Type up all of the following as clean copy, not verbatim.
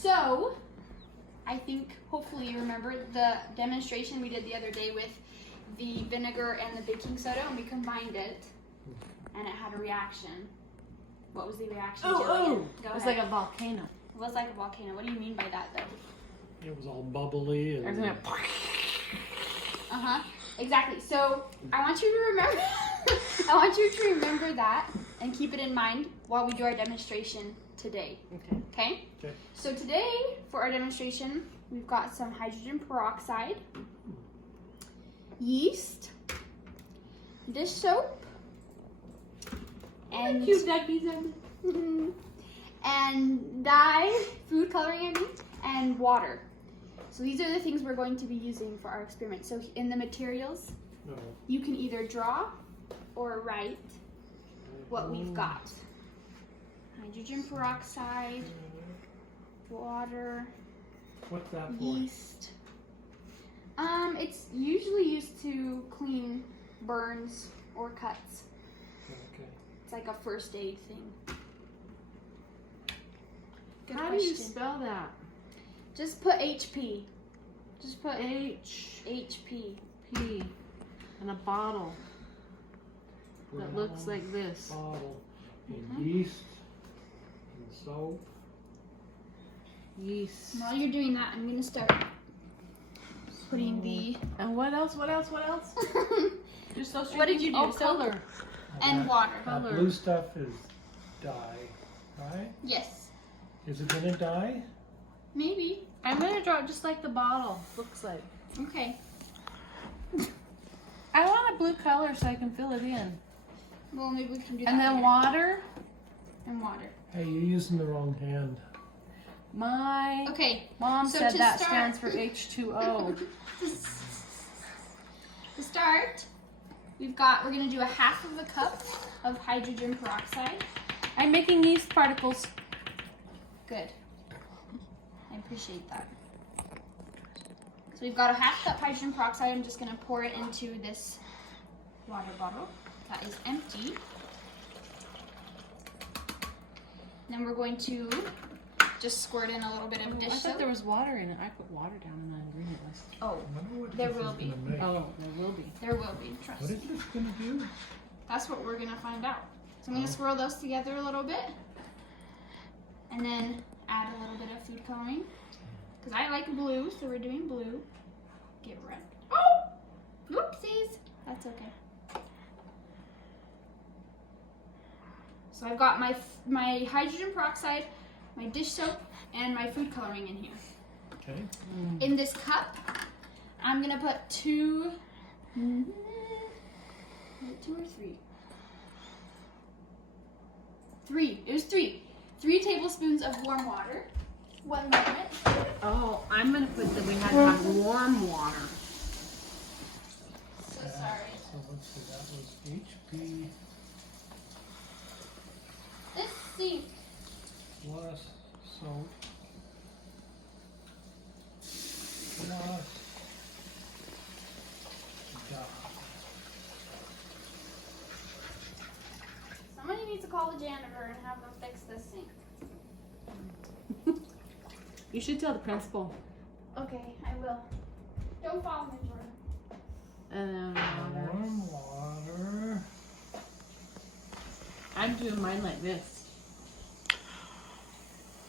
So, I think hopefully you remember the demonstration we did the other day with the vinegar and the baking soda, and we combined it, and it had a reaction. What was the reaction? Oh, Go it was ahead. like a volcano. It was like a volcano. What do you mean by that, though? It was all bubbly and Everything went Exactly. So I want you to remember. I want you to remember that and keep it in mind while we do our demonstration today. Okay. Okay. Okay. So today, for our demonstration, we've got some hydrogen peroxide, yeast, dish soap, and Cute duckies. and dye, food coloring, I mean, and water. So these are the things we're going to be using for our experiment. So in the materials, no. you can either draw or write what we've got. Hydrogen peroxide, water, What's that for? yeast. It's usually used to clean burns or cuts. Okay. It's like a first aid thing. Good How question. do you spell that? Just put HP. Just put HP HP. in a bottle that looks like this. Bottle and yeast and soap. Yeast. While you're doing that, I'm gonna start putting the And what else? What else? What else? You're so What did you do? Oh, Soap? color. and That- water. That Color. blue stuff is dye, right? Yes, Is it gonna dye? maybe. I'm gonna draw it just like the bottle looks like. Okay. I want a blue color so I can fill it in. Well, maybe we can do that. And then later. water. And water. Hey, you're using the wrong hand. My Okay. mom So said to that start- stands for H2O. To start, we're gonna do a half of a cup of hydrogen peroxide. I'm making yeast particles. Good. I appreciate that. So we've got a half cup hydrogen peroxide. I'm just gonna pour it into this water bottle that is empty. Then we're going to just squirt in a little bit of I dish thought soap. there was water in it. I put water down in the ingredient list. Oh, I wonder what There this will is be. gonna make. Oh, there will be. there will be. Trust What me. is this gonna do? That's what we're gonna find out. So I'm gonna swirl those together a little bit, and then add a little bit of food coloring. Cause I like blue, so we're doing blue. Get red. Oh, whoopsies. That's okay. So I've got my hydrogen peroxide, my dish soap, and my food coloring in here. Okay. In this cup, I'm gonna put two or three. Three. It was three. 3 tablespoons of warm water. 1 moment. Oh, I'm gonna put that we had to have warm water. So sorry. So let's see, that was HP This sink. plus soap plus dye. Somebody needs to call the janitor and have them fix this sink. You should tell the principal. Okay, I will. Don't follow me, Jordan. And then water. Warm water. I'm doing mine like this.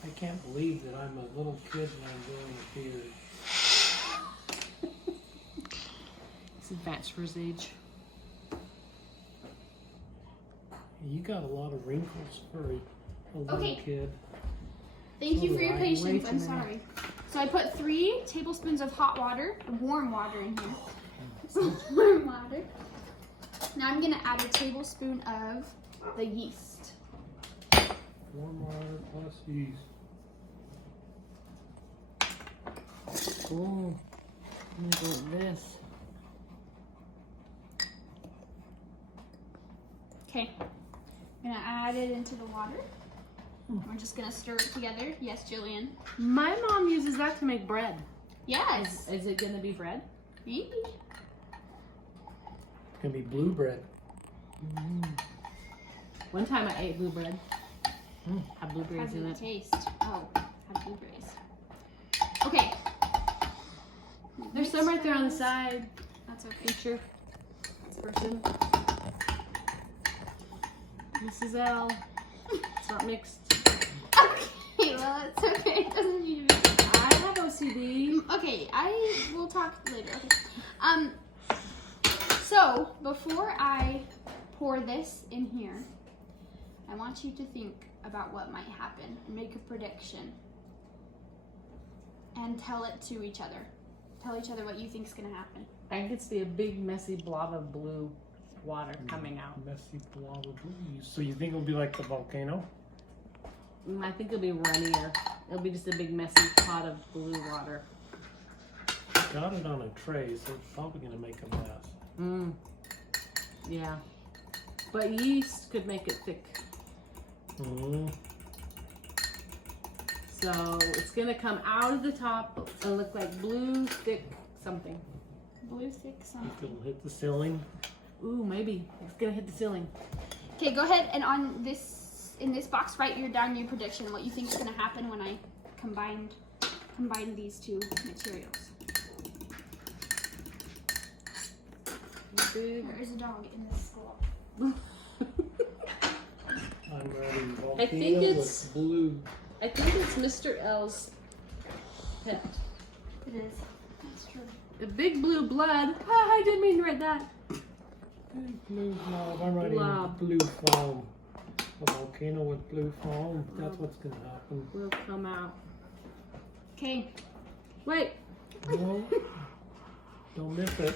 I can't believe that I'm a little kid and I'm doing a beard. It's advanced for his age. You got a lot of wrinkles for a little Okay. kid. Thank you So for your I patience. wait a I'm minute. sorry. So I put 3 tablespoons of hot water, warm water in here. Warm water. Now I'm gonna add a tablespoon of the yeast. Warm water plus yeast. Oh, I'm gonna go with this. Okay. I'm gonna add it into the water. We're just gonna stir it together. Yes, Jillian. My mom uses that to make bread. Yes. Is it gonna be bread? Maybe. It's gonna be blue bread. One time I ate blue bread. Mm. Had blueberries How in did it it. taste? Oh, had blueberries. There's some right there on the side. That's okay. Feature. Person. Mrs. L. It's not mixed. Okay, well, it's okay. It doesn't need to be. I have OCD. Okay, I will talk later. Okay. So before I pour this in here, I want you to think about what might happen and make a prediction. And tell it to each other. Tell each other what you think is gonna happen. I can see a big messy blob of blue water coming out. Messy blob of blue. So you think it'll be like the volcano? I think it'll be runnier. It'll be just a big messy pot of blue water. Got it on a tray, so it's probably gonna make a mess. Mm. Yeah. But yeast could make it thick. Mm-hmm. So it's gonna come out of the top and look like blue thick something. Blue thick something. It'll hit the ceiling. Ooh, maybe. It's gonna hit the ceiling. Okay, go ahead and on this in this box write down your prediction. What you think is gonna happen when I combine these two materials. Big. There is a dog in this school. I'm ready. Volcano I think it's- with blue. I think it's Mr. L's pet. It is. That's true. A big blue blood. Ah, I didn't mean to write that. Big blue blob. I'm writing Blob. blue foam. A volcano with blue foam. That's what's gonna happen. Will come out. Okay. Wait, No, don't miss it.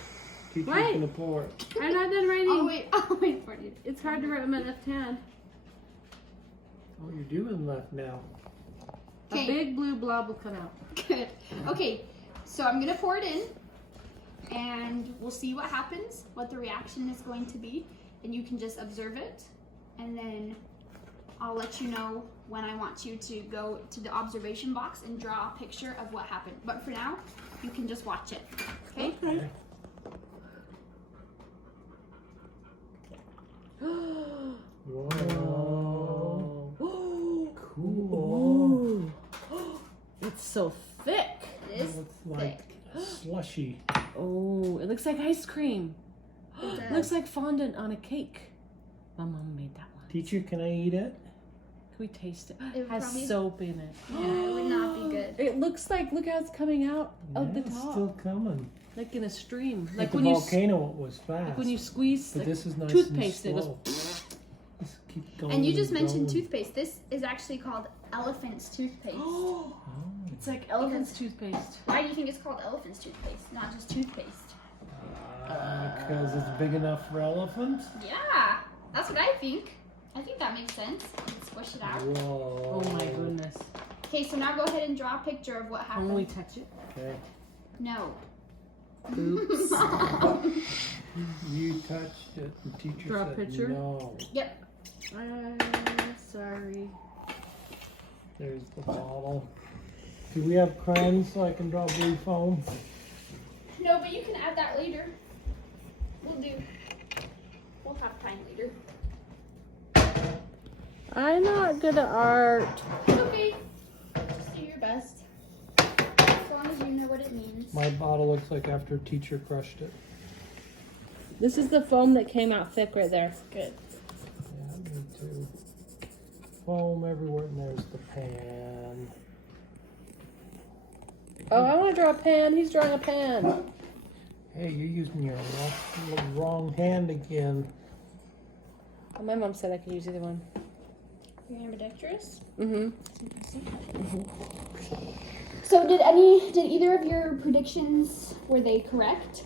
Teacher's Wait. gonna pour it. I'm not done writing. I'll wait for you. It's hard to write with my left hand. Oh, you're doing left now. A Okay. big blue blob will come out. Good. Okay, so I'm gonna pour it in, and we'll see what happens, what the reaction is going to be, and you can just observe it, and then I'll let you know when I want you to go to the observation box and draw a picture of what happened. But for now, you can just watch it. Okay? Okay. Whoa. Cool. It's so thick. It is Looks like slushy. Oh, it looks like ice cream. It It does. looks like fondant on a cake. My mom made that one. Teacher, can I eat it? Can we taste it? It It has probably- soap in it. Yeah, it would not be good. It looks like, look how it's coming out of the Yeah, it's top. still coming. Like in a stream. Like Like the when you, volcano, it was fast. like when you squeeze but like this is nice toothpaste, it and goes. slow. Just keep going And you just mentioned going. toothpaste. This is actually called elephant's toothpaste. Oh. It's like elephant's toothpaste. Why do you think it's called elephant's toothpaste, not just toothpaste? Because it's big enough for elephants? Yeah, that's what I think. I think that makes sense. Let's squish it out. Whoa. Oh my goodness. Okay, so now go ahead and draw a picture of what happened. When we touch it. Okay. No. Oops. You touched it. The teacher Draw a said picture? no. Sorry. There's the bottle. Do we have crayons so I can draw blue foam? No, but you can add that later. We'll have time later. I'm not good at art. Okay. Just do your best. As long as you know what it means. My bottle looks like after teacher crushed it. This is the foam that came out thick right there. Good. Yeah, me too. Foam everywhere, and there's the pan. Oh, I want to draw a pan. He's drawing a pan. Hey, you're using your wrong hand again. Oh, my mom said I could use either one. You're ambidextrous? Mm-hmm. So did either of your predictions, were they correct?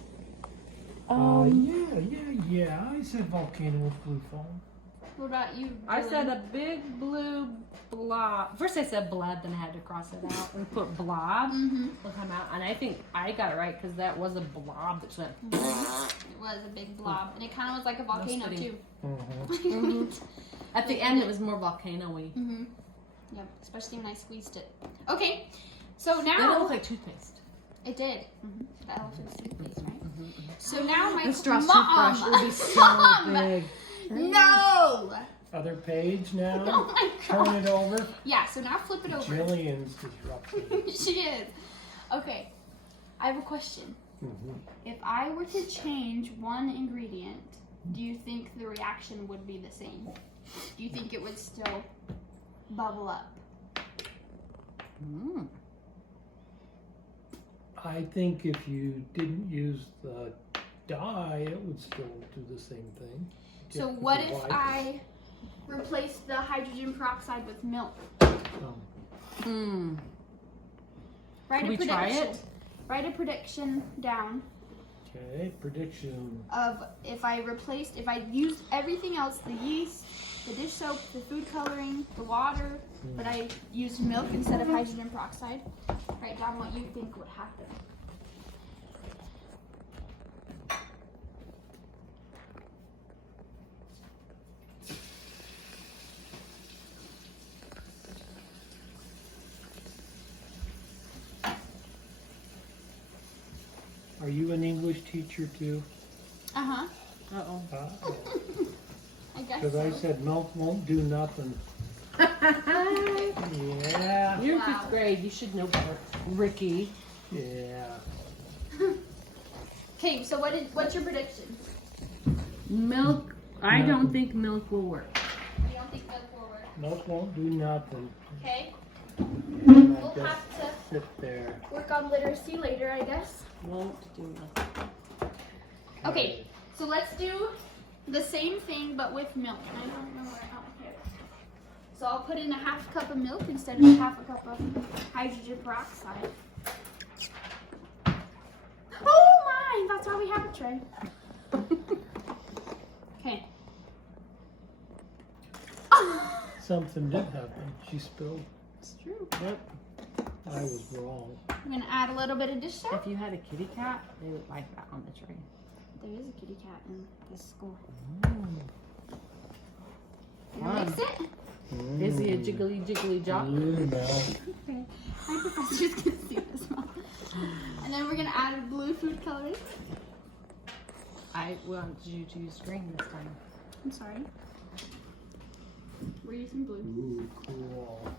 Yeah. I said volcano with blue foam. What about you? I Dylan? said a big blue blob. First I said blood, then I had to cross it out and put blob. Mm-hmm. Will come out, and I think I got it right because that was a blob that went. It was a big blob, and it kind of was like a volcano fitting. too. Mm-hmm. At the end, it was more volcano-y. Mm-hmm. Yep, especially when I squeezed it. Okay, so Then it now looked like toothpaste. it did. The elephant's toothpaste, right? So now my The straw mom. toothbrush would be so Mom! big. No. Other page now. Oh my Turn god. it over. Yeah. So now flip it over. Jillian's disrupted. She is. Okay. I have a question. If I were to change one ingredient, do you think the reaction would be the same? Do you think it would still bubble up? Mm. I think if you didn't use the dye, it would still do the same thing. So If what the if white- I replace the hydrogen peroxide with milk? Mm. Write Can a we try prediction. it? Write a prediction down Okay, prediction. of if I used everything else, the yeast, the dish soap, the food coloring, the water, but I used milk instead of hydrogen peroxide. Write down what you think would happen. Are you an English teacher too? Uh-huh. Uh-oh. I guess Because I so. said milk won't do nothing. Yeah. You're in Wow. 5th grade. You should know better. Ricky. Yeah. Okay, so what's your prediction? Milk. I No. don't think milk will work. You don't think milk will work? Milk won't do nothing. Okay. And I We'll just have to sit there. work on literacy later, I guess. Won't do nothing. Okay, so let's do the same thing but with milk. I don't know where out here. So I'll put in a half cup of milk instead of half a cup of hydrogen peroxide. Oh my! That's why we have a tray. Okay. Something did happen. She spilled. It's true. Yep. I was wrong. I'm gonna add a little bit of dish soap. If you had a kitty cat, they would like that on the tray. There is a kitty cat in this school. Mm. Gonna mix it. Is he a jiggly jock? Okay. My professors can see this one. And then we're gonna add a blue food coloring. I wanted you to use green this time. I'm sorry. We're using blue. Ooh, cool.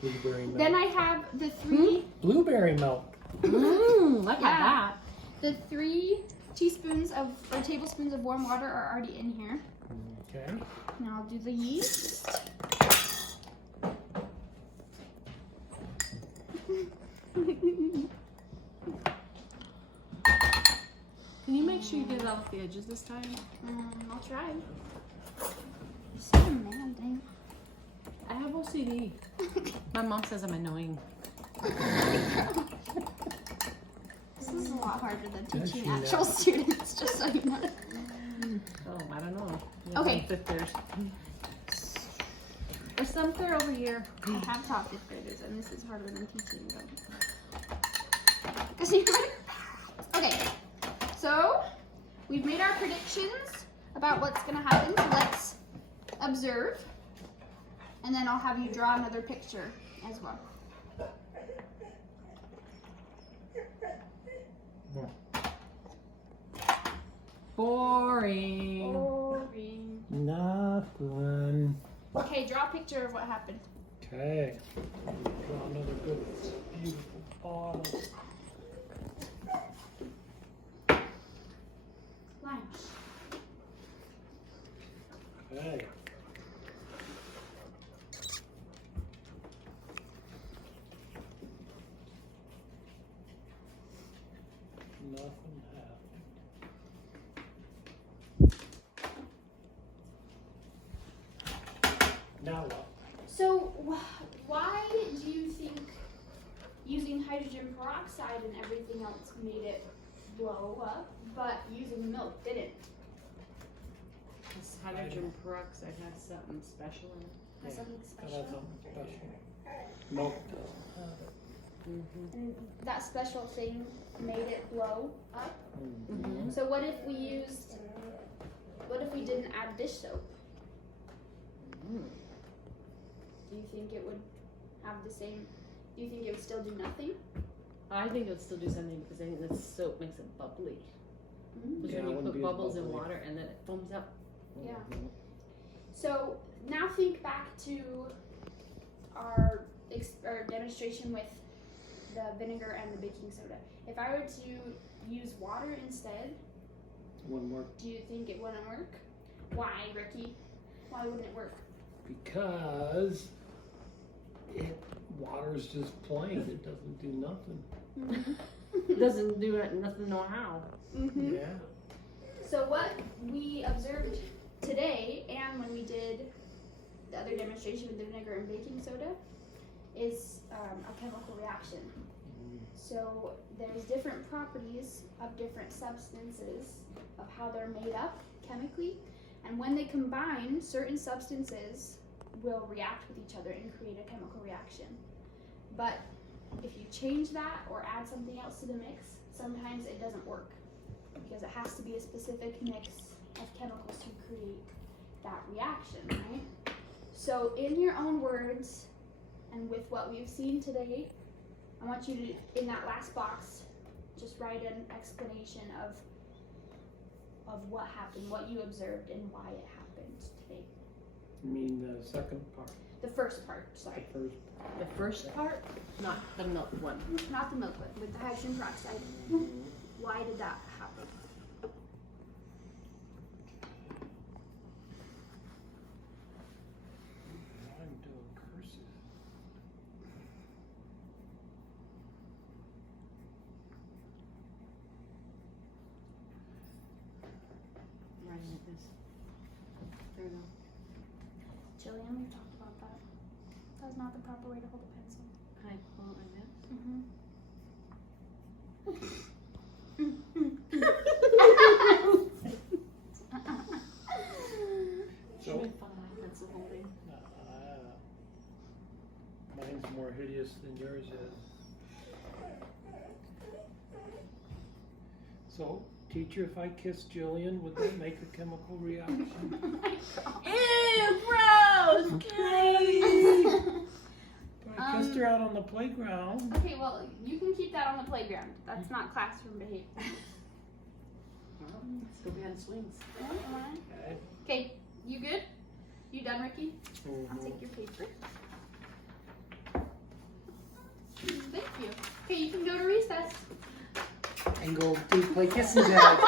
Blueberry milk. Then I have the three Blueberry milk. Look Yeah. at that. the 3 teaspoons of or tablespoons of warm water are already in here. Okay. Now I'll do the yeast. Can you make sure you get it off the edges this time? I'll try. You're so demanding. I have OCD. My mom says I'm annoying. This is a lot harder than Does teaching she now? actual students, just so you know. Oh, I don't know. Okay. 5th graders. There's some there over here. I have taught 5th graders, and this is harder than teaching them. Because you okay, so we've made our predictions about what's going to happen. So let's observe, and then I'll have you draw another picture as well. Boring. Boring. Nothing. Okay, draw a picture of what happened. Okay. Draw another good, beautiful bottle. Line. Okay. Nothing happened. Now what? So, why do you think using hydrogen peroxide and everything else made it blow up, but using milk didn't? This hydrogen peroxide has something special in it. Has something That special? has something special. Milk doesn't have it. Mm-hmm. And that special thing made it blow up? Mm-hmm. So what if we didn't add dish soap? Mm. Do you think it would have the same, do you think it would still do nothing? I think it would still do something because I think the soap makes it bubbly. Because Yeah, it when you wouldn't put be as bubbles in bubbly. water and then it foams up. Yeah. So now think back to our demonstration with the vinegar and the baking soda. If I were to use water instead, One more. do you think it wouldn't work? Why, Ricky? Why wouldn't it work? Because water's just plain. It doesn't do nothing. Doesn't do it, nothing know how. Mm-hmm. Yeah. So what we observed today, and when we did the other demonstration with the vinegar and baking soda, is a chemical reaction. So there's different properties of different substances of how they're made up chemically, and when they combine, certain substances will react with each other and create a chemical reaction. But if you change that or add something else to the mix, sometimes it doesn't work because it has to be a specific mix of chemicals to create that reaction, right? So in your own words and with what we've seen today, I want you to, in that last box, just write an explanation of what happened, what you observed, and why it happened today. You mean the second part? The first part, sorry. The first part. The first part, not the milk one. Not the milk one, with the hydrogen peroxide. Why did that happen? I'm doing cursive. Writing like this. There we go. Jillian, we talked about that. That was not the proper way to hold a pencil. Can I pull it like this? So Should make fun of my pencil holding. mine's more hideous than yours is. So, teacher, if I kiss Jillian, would that make a chemical reaction? Ew, gross! I kissed her out on the playground. Okay, well, you can keep that on the playground. That's not classroom behavior. Let's go behind the swings. Okay. Okay, you good? You done, Ricky? I'll Mhm. take your paper. Thank you. Okay, you can go to recess. And go play kissing tag.